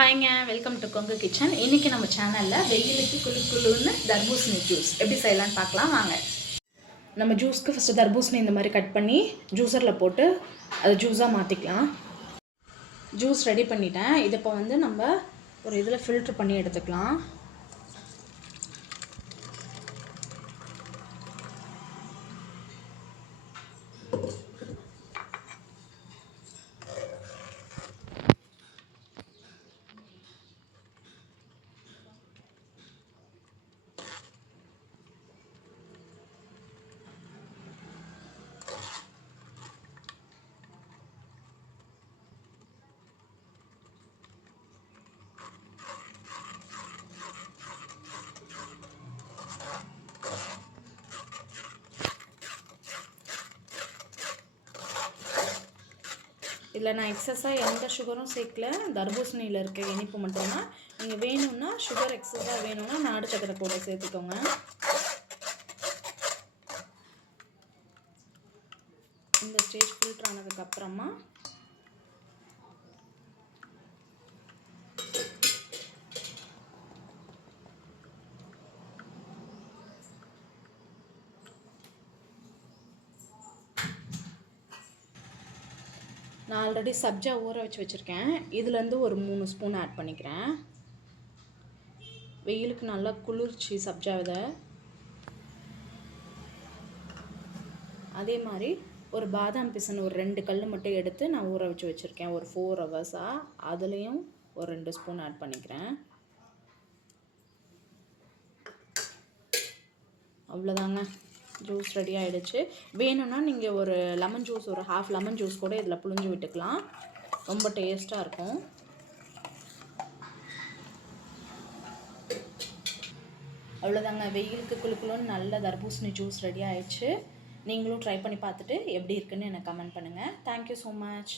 ஹாய்ங்க, welcome to Kongu kitchen. இன்றைக்கி நம்ம சேனலில் வெயிலுக்கு குளுன்னு தர்பூசணி ஜூஸ் எப்படி செய்யலான்னு பார்க்கலாம் வாங்க. நம்ம ஜூஸ்க்கு ஃபஸ்ட்டு தர்பூசணி இந்த மாதிரி கட் பண்ணி ஜூஸரில் போட்டு அதை ஜூஸாக மாற்றிக்கலாம். ஜூஸ் ரெடி பண்ணிட்டேன். இது இப்போ நம்ம ஒரு இதில் ஃபில்ட்ரு பண்ணி எடுத்துக்கலாம். இதில் நான் எக்ஸஸாக எந்த சுகரும் சேர்க்கல. தர்பூசணியில் இருக்க இனிப்பு மட்டும்தான். நீங்கள் வேணும்னா சுகர் எக்ஸஸாக வேணும்னா நாடு சக்கரை கூட சேர்த்துக்கோங்க. இந்த ஸ்டேஜ் ஃபில்டர் ஆனதுக்கப்புறமா நான் ஆல்ரெடி சப்ஜா ஊற வச்சுருக்கேன். இதுலேருந்து ஒரு 3 ஸ்பூன் ஆட் பண்ணிக்கிறேன். வெயிலுக்கு நல்லா குளிர்ச்சி சப்ஜா விதை. அதே மாதிரி ஒரு பாதாம் பிசன் ஒரு 2 கல் மட்டும் எடுத்து நான் ஊற வச்சுருக்கேன் ஒரு 4 ஹவர்ஸாக. அதுலேயும் ஒரு 2 ஸ்பூன் ஆட் பண்ணிக்கிறேன். அவ்வளோதாங்க, ஜூஸ் ரெடி ஆகிடுச்சு. வேணும்னா நீங்கள் ஒரு லெமன் ஜூஸ், ஒரு ஹாஃப் லெமன் ஜூஸ் கூட இதில் புழிஞ்சு விட்டுக்கலாம். ரொம்ப டேஸ்ட்டாக இருக்கும். அவ்வளோதாங்க, வெயிலுக்கு குளுக்குன்னு நல்ல தர்பூசணி ஜூஸ் ரெடி ஆகிடுச்சு. நீங்களும் ட்ரை பண்ணி பார்த்துட்டு எப்படி இருக்குன்னு எனக்கு கமெண்ட் பண்ணுங்கள். Thank you so much.